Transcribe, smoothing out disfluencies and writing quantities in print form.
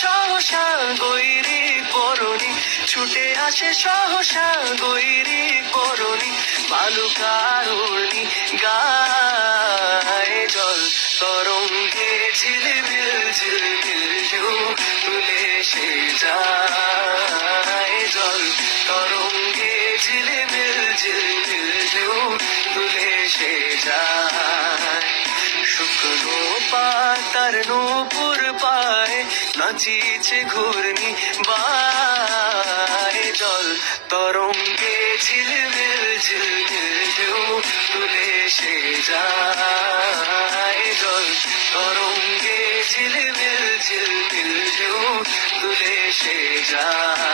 সহসা গৈরিক বরণী, ছুটে আসে সহসা গৈরিক বরণী, বালুকারুণী গায়ে জল তরঙ্গে ঝিলমিল ঝিলমিল ঢেউ তুলে সে যায়। জল তরঙ্গে ঝিলমিল ঝিলমিল ঢেউ তুলে সে যায়। শুকনো পাতার নূপুর পায় নাচিছে ঘূর্ণি বায়। জল তরঙ্গে ঝিলমিল ঝিলমিল ঢেউ তুলে সে যায়। জল তরঙ্গে ঝিলমিল ঝিলমিল ঢেউ তুলে সে যায়।